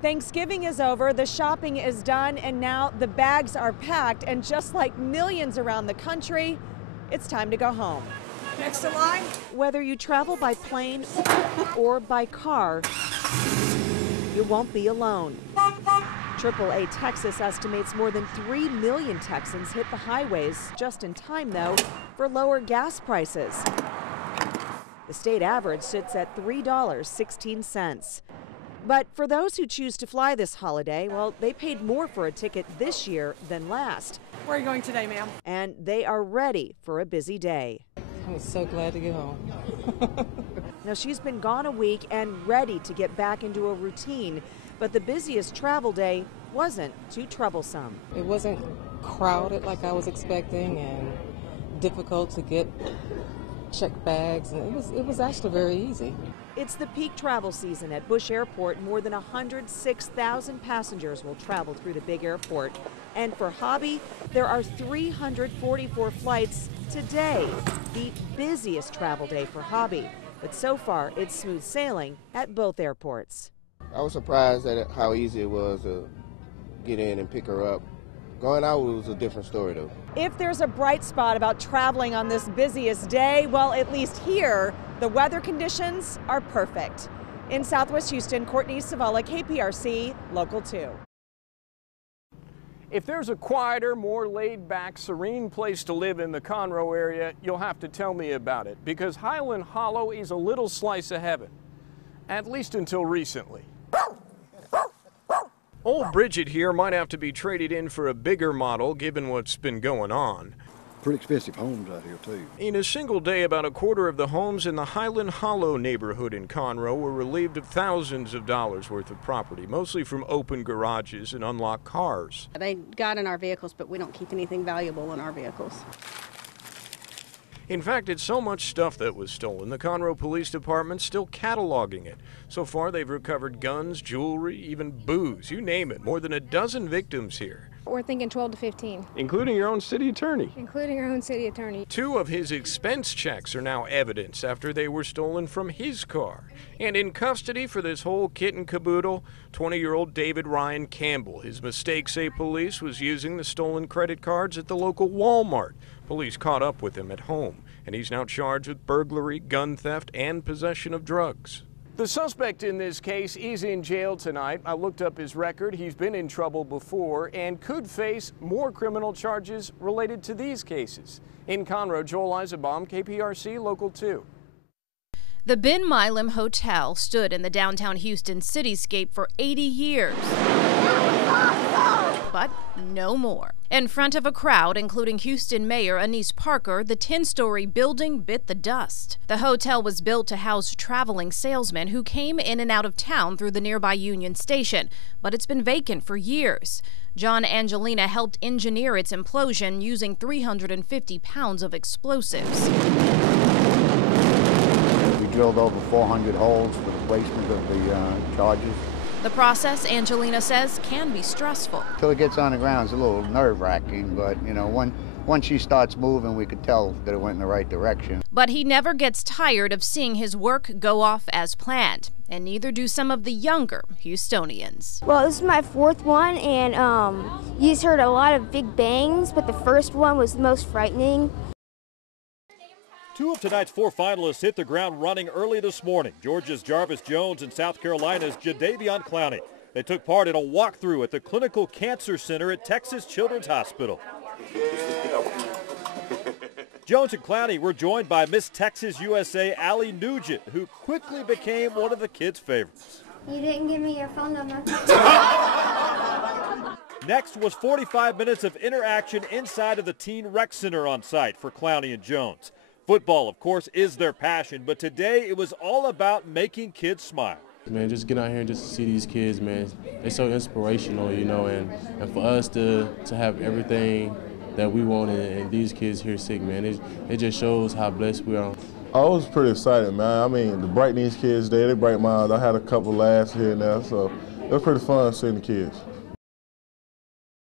Thanksgiving is over, the shopping is done, and now the bags are packed. And just like millions around the country, it's time to go home. Next in line. Whether you travel by plane or by car, you won't be alone. AAA Texas estimates more than 3 million Texans hit the highways just in time, though, for lower gas prices. The state average sits at $3.16. But for those who choose to fly this holiday, well, they paid more for a ticket this year than last. Where are you going today, ma'am? And they are ready for a busy day. I'm so glad to get home. Now, she's been gone a week and ready to get back into a routine, but the busiest travel day wasn't too troublesome. It wasn't crowded like I was expecting and difficult to get checked bags, and it was actually very easy. It's the peak travel season at Bush Airport. More than 106,000 passengers will travel through the big airport. And for Hobby, there are 344 flights today, the busiest travel day for Hobby. But so far, it's smooth sailing at both airports. I was surprised at how easy it was to get in and pick her up. Going out was a different story, though. If there's a bright spot about traveling on this busiest day, well, at least here, the weather conditions are perfect. In Southwest Houston, Courtney Savala, KPRC, Local 2. If there's a quieter, more laid-back, serene place to live in the Conroe area, you'll have to tell me about it, because Highland Hollow is a little slice of heaven, at least until recently. Old Bridget here might have to be traded in for a bigger model, given what's been going on. Pretty expensive homes out here, too. In a single day, about a quarter of the homes in the Highland Hollow neighborhood in Conroe were relieved of thousands of dollars worth of property, mostly from open garages and unlocked cars. They got in our vehicles, but we don't keep anything valuable in our vehicles. In fact, it's so much stuff that was stolen, the Conroe Police Department's still cataloging it. So far, they've recovered guns, jewelry, even booze, you name it. More than a dozen victims here. We're thinking 12 to 15. Including your own city attorney. Including our own city attorney. 2 of his expense checks are now evidence after they were stolen from his car. And in custody for this whole kit and caboodle, 20-year-old David Ryan Campbell. His mistake, say police, was using the stolen credit cards at the local Walmart. Police caught up with him at home, and he's now charged with burglary, gun theft, and possession of drugs. The suspect in this case is in jail tonight. I looked up his record. He's been in trouble before and could face more criminal charges related to these cases. In Conroe, Joel Eisenbaum, KPRC Local 2. The Ben Milam Hotel stood in the downtown Houston cityscape for 80 years. But no more. In front of a crowd, including Houston Mayor Anise Parker, the 10-story building bit the dust. The hotel was built to house traveling salesmen who came in and out of town through the nearby Union Station, but it's been vacant for years. John Angelina helped engineer its implosion using 350 pounds of explosives. We drilled over 400 holes for the placement of the charges. The process, Angelina says, can be stressful. Till it gets on the ground, it's a little nerve-wracking, but, you know, once she starts moving, we could tell that it went in the right direction. But he never gets tired of seeing his work go off as planned, and neither do some of the younger Houstonians. Well, this is my 4th one, and you just heard a lot of big bangs, but the first one was the most frightening. 2 of tonight's 4 finalists hit the ground running early this morning. Georgia's Jarvis Jones and South Carolina's Jadavion Clowney. They took part in a walkthrough at the Clinical Cancer Center at Texas Children's Hospital. Jones and Clowney were joined by Miss Texas USA Allie Nugent, who quickly became one of the kids' favorites. You didn't give me your phone number. Next was 45 minutes of interaction inside of the Teen Rec Center on site for Clowney and Jones. Football, of course, is their passion, but today it was all about making kids smile. Man, just get out here and just to see these kids, man, they're so inspirational, you know, and for us to have everything that we want and these kids here sick, man, it just shows how blessed we are. I was pretty excited, man. I mean, to brighten these kids' day, they brighten my eyes. I had a couple laughs here and there, so it was pretty fun seeing the kids.